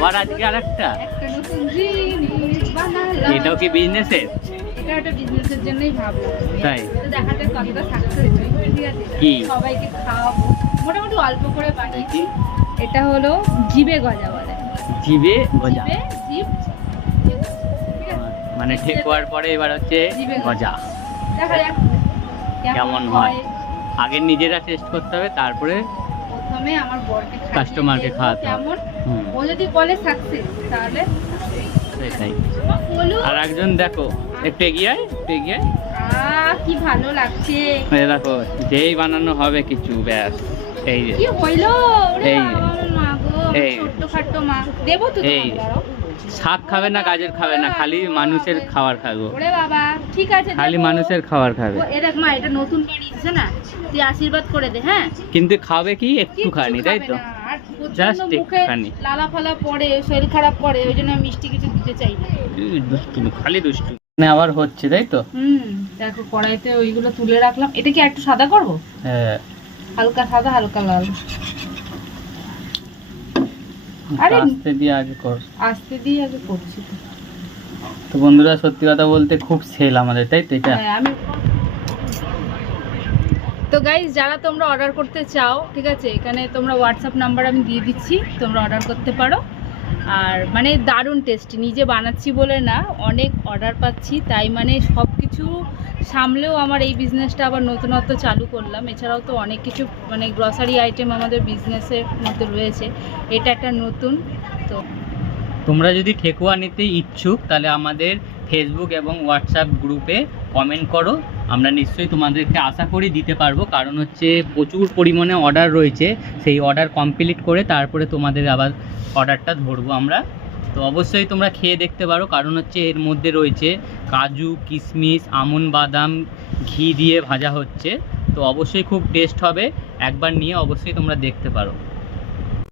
আবার আজকে আরেকটা, একটা নতুন জিনিস বানালাম। এটাও কি বিজনেসের? এটা একটা বিজনেসের জন্যই ভাবলাম। তাই? তো দেখাতে কতটা সাকসেস হয়েছে, ঠিক আছে? কি? সবাইকে খাওয়াবো, মোটামুটি অল্প করে বানিয়েছি। এটা হলো জিবে গজা বলে। জিবে গজা, জিবে, জিভ, ঠিক আছে? মানে ঠেকুয়ার পরে এবার হচ্ছে জিবে গজা। দেখা যাক কেমন হয়। আগে নিজেরা টেস্ট করতে হবে, তারপরে প্রথমে আমার বরকে খাইয়ে কাস্টমারকে দেখবো খাওয়াতে হবে। কেমন। হুম, ও যদি বলে সাকসেস তাহলে সেটাই। বলো। আর একজন দেখো, একটু এগিয়ে আয়, একটু এগিয়ে আয়। কি ভালো লাগছে। এই দেখো, যেই বানানো হবে কিছু, ব্যাস এই যে কি হইলো? ওরে এই বাবা, আমার মা গো, এই ছোট্ট খাট্ট মা। দেবো তো এই তোমাকে, দাঁড়াও। শাক খাবে না, গাজর খাবে না, খালি মানুষের খাবার খাবো, ওরে বাবা, ঠিক আছে খালি দেবো। মানুষের খাবার খাবে। এ দেখ মা, এটা নতুন বানিয়েছে না, তুই আশীর্বাদ করে দে। হ্যাঁ, কিন্তু খাবে কি কিচ্ছু একটুখানি, তাই খাবে তো? না, আর প্রচণ্ড Just মুখে একটুখানি। লালা ফালা পড়ে, শরীর খারাপ করে, ওই জন্য মিষ্টি কিছু দিতে চাই না। দুষ্টু, খালি দুষ্টু। মানে আবার হচ্ছে, তাই তো? দেখো কড়াইতে ওইগুলো তুলে রাখলাম। এটা কি একটু সাদা করবো? হ্যাঁ, হালকা সাদা, হালকা লাল। আরে আস্তে দিয়ে আগে কর। আস্তে দিয়ে আগে করছি তো। তো বন্ধুরা, সত্যি কথা বলতে খুব সেল আমাদের, তাই তো? এটা হ্যাঁ, আমি তো গাইস, যারা তোমরা অর্ডার করতে চাও, ঠিক আছে, এখানে তোমরা হোয়াটসঅ্যাপ নাম্বার আমি দিয়ে দিচ্ছি, তোমরা অর্ডার করতে পারো। আর মানে দারুণ টেস্টি, নিজে বানাচ্ছি বলে না, অনেক অর্ডার পাচ্ছি, তাই মানে সব কিছু সামলেও আমার এই বিজনেসটা আবার নতুনত্ব চালু করলাম। এছাড়াও তো অনেক কিছু মানে গ্রসারি আইটেম আমাদের বিজনেসের মধ্যে রয়েছে, এটা একটা নতুন। তো তোমরা যদি ঠেকুয়া নিতে ইচ্ছুক, তাহলে আমাদের ফেসবুক এবং হোয়াটসঅ্যাপ গ্রুপে কমেন্ট করো, আমরা নিশ্চয়ই তোমাদেরকে আশা করি দিতে পারবো। কারণ হচ্ছে প্রচুর পরিমাণে অর্ডার রয়েছে, সেই অর্ডার কমপ্লিট করে তারপরে তোমাদের আবার অর্ডারটা ধরবো আমরা। তো অবশ্যই তোমরা খেয়ে দেখতে পারো, কারণ হচ্ছে এর মধ্যে রয়েছে কাজু, কিশমিশ, আমন্ড, বাদাম, ঘি দিয়ে ভাজা হচ্ছে। তো অবশ্যই খুব টেস্ট হবে, একবার নিয়ে অবশ্যই তোমরা দেখতে পারো।